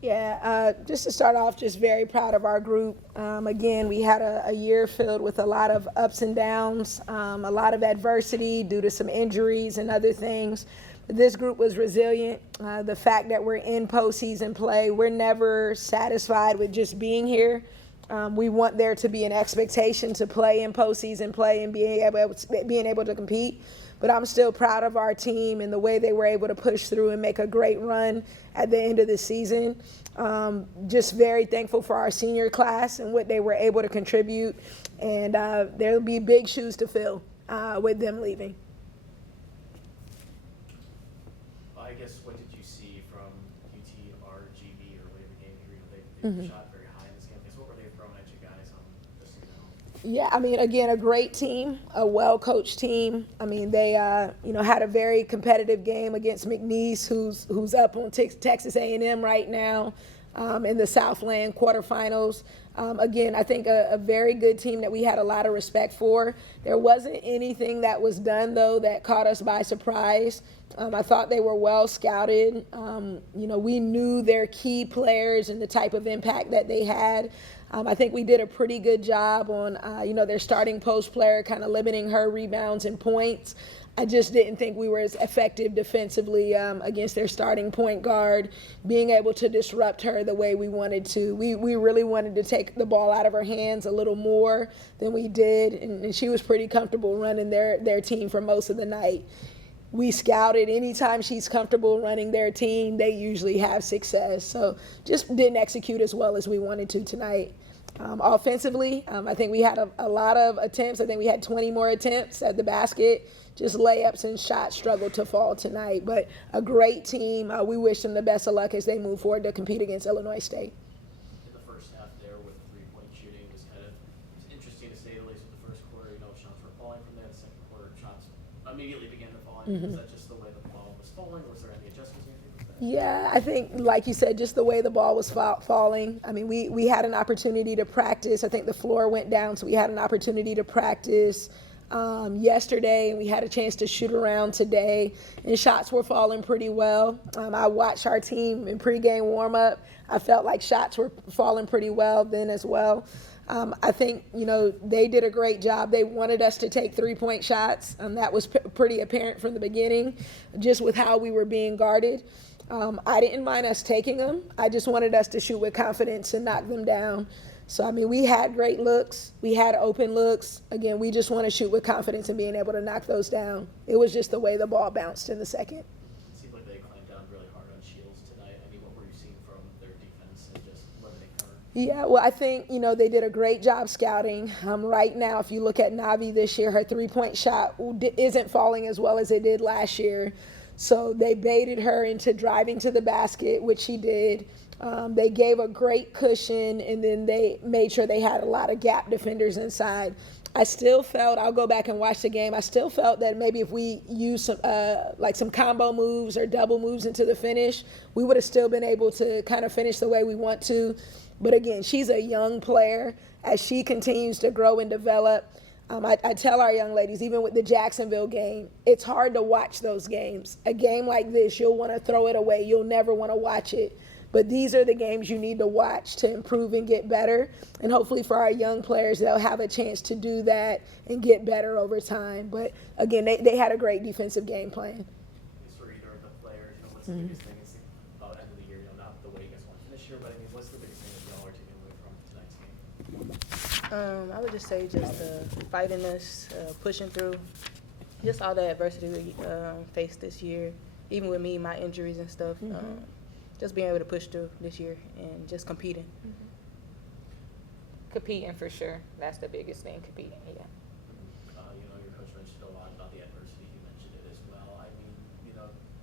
Yeah, just to start off, just very proud of our group. Again, we had a year filled with a lot of ups and downs, a lot of adversity due to some injuries and other things. But this group was resilient. The fact that we're in postseason play, we're never satisfied with just being here. We want there to be an expectation to play in postseason play and being able to compete. But I'm still proud of our team and the way they were able to push through and make a great run at the end of the season. Just very thankful for our senior class and what they were able to contribute. And there'll be big shoes to fill with them leaving. I guess, what did you see from UTRGV or whatever game they shot very high in this game? I guess, what were they throwing at you guys on this season? Yeah, I mean, again, a great team, a well-coached team. I mean, they, had a very competitive game against McNeese, who's up on Texas A&M right now in the Southland quarterfinals. Again, I think a very good team that we had a lot of respect for. There wasn't anything that was done, though, that caught us by surprise. I thought they were well scouted. We knew their key players and the type of impact that they had. I think we did a pretty good job on, their starting post player, kind of limiting her rebounds and points. I just didn't think we were as effective defensively against their starting point guard, being able to disrupt her the way we wanted to. We really wanted to take the ball out of her hands a little more than we did, and she was pretty comfortable running their team for most of the night. We scouted anytime she's comfortable running their team, they usually have success. So just didn't execute as well as we wanted to tonight. Offensively, I think we had a lot of attempts. I think we had 20 more attempts at the basket. Just layups and shots struggled to fall tonight. But a great team. We wish them the best of luck as they move forward to compete against Illinois State. In the first half there with three-point shooting was interesting to say the least with the first quarter. Shots were falling from there. The second quarter, shots immediately began to fall. Was that just the way the ball was falling? Was there any adjustments you had to make with that? Yeah, I think, like you said, just the way the ball was falling. I mean, we had an opportunity to practice. I think the floor went down, so we had an opportunity to practice yesterday, and we had a chance to shoot around today, and shots were falling pretty well. I watched our team in pregame warm-up. I felt like shots were falling pretty well then as well. I think, they did a great job. They wanted us to take three-point shots. That was pretty apparent from the beginning, just with how we were being guarded. I didn't mind us taking them. I just wanted us to shoot with confidence and knock them down. So, I mean, we had great looks. We had open looks. Again, we just want to shoot with confidence and being able to knock those down. It was just the way the ball bounced in the second. It seemed like they clamped down really hard on Shields tonight. I mean, what were you seeing from their defense and just limiting her? Yeah, well, I think, they did a great job scouting. Right now, if you look at Navi this year, her three-point shot isn't falling as well as it did last year. So they baited her into driving to the basket, which she did. They gave a great cushion, and then they made sure they had a lot of gap defenders inside. I still felt, I'll go back and watch the game, I still felt that maybe if we used some combo moves or double moves into the finish, we would have still been able to kind of finish the way we want to. But again, she's a young player. As she continues to grow and develop, I tell our young ladies, even with the Jacksonville game, it's hard to watch those games. A game like this, you'll want to throw it away. You'll never want to watch it. But these are the games you need to watch to improve and get better. And hopefully for our young players, they'll have a chance to do that and get better over time. But again, they had a great defensive game plan. For either of the players, what's the biggest thing about the end of the year? Not the way you guys want to finish here, but I mean, what's the biggest thing that y'all are taking away from tonight's game? I would just say just fightingness, pushing through, just all the adversity we faced this year, even with me, my injuries and stuff. Just being able to push through this year and just competing. Competing for sure. That's the biggest thing, competing, yeah. Your coach mentioned a lot about the adversity. You mentioned it as well. I mean,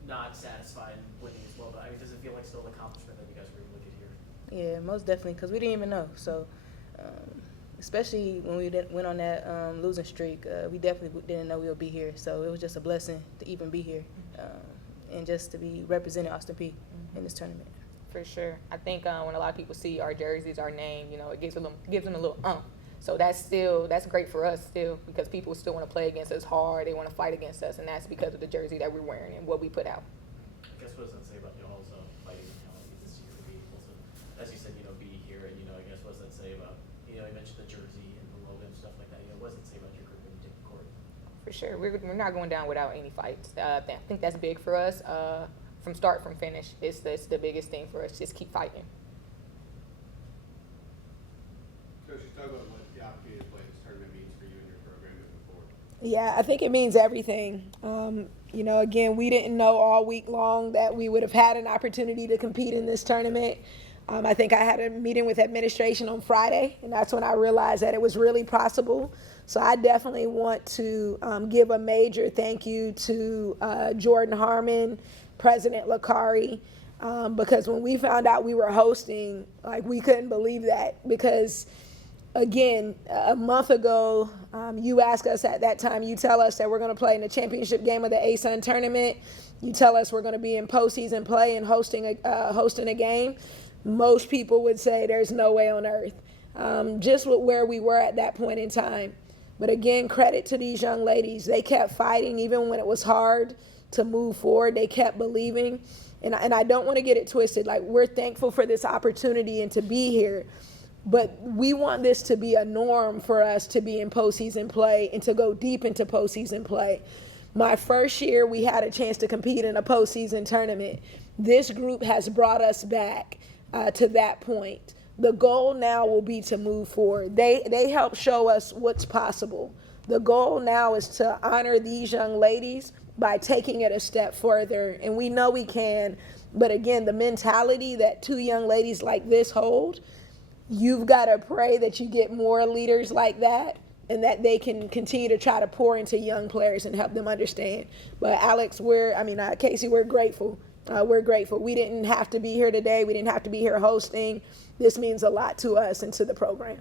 not satisfied winning as well, but does it feel like still an accomplishment that you guys were able to get here? Yeah, most definitely, because we didn't even know. So, especially when we went on that losing streak, we definitely didn't know we would be here. So it was just a blessing to even be here and just to be representing Austin Peay in this tournament. For sure. I think when a lot of people see our jerseys, our name, it gives them a little So that's great for us still, because people still want to play against us hard. They want to fight against us, and that's because of the jersey that we're wearing and what we put out. I guess what does that say about y'all's fighting mentality this year to be able to say about, you mentioned the jersey and the logo and stuff like that. What does it say about your group when you take the court? For sure, we're not going down without any fights. I think that's big for us. From start, from finish, it's the biggest thing for us. Just keep fighting. Coach, you talk about what the opportunity to play this tournament means for you and your program moving forward. Yeah, I think it means everything. Again, we didn't know all week long that we would have had an opportunity to compete in this tournament. I think I had a meeting with administration on Friday, and that's when I realized that it was really possible. So I definitely want to give a major thank you to Jordan Harmon, President Lakari, because when we found out we were hosting, we couldn't believe that, because again, a month ago, you asked us at that time, you tell us that we're going to play in the championship game of the ASUN tournament. You tell us we're going to be in postseason play and hosting a game. Most people would say there's no way on earth, just with where we were at that point in time. But again, credit to these young ladies. They kept fighting even when it was hard to move forward. They kept believing. And I don't want to get it twisted. We're thankful for this opportunity and to be here. But we want this to be a norm for us to be in postseason play and to go deep into postseason play. My first year, we had a chance to compete in a postseason tournament. This group has brought us back to that point. The goal now will be to move forward. They help show us what's possible. The goal now is to honor these young ladies by taking it a step further. And we know we can. But again, the mentality that two young ladies like this hold, you've got to pray that you get more leaders like that and that they can continue to try to pour into young players and help them understand. But Alex, Casey, we're grateful. We're grateful. We didn't have to be here today. We didn't have to be here hosting. This means a lot to us and to the program.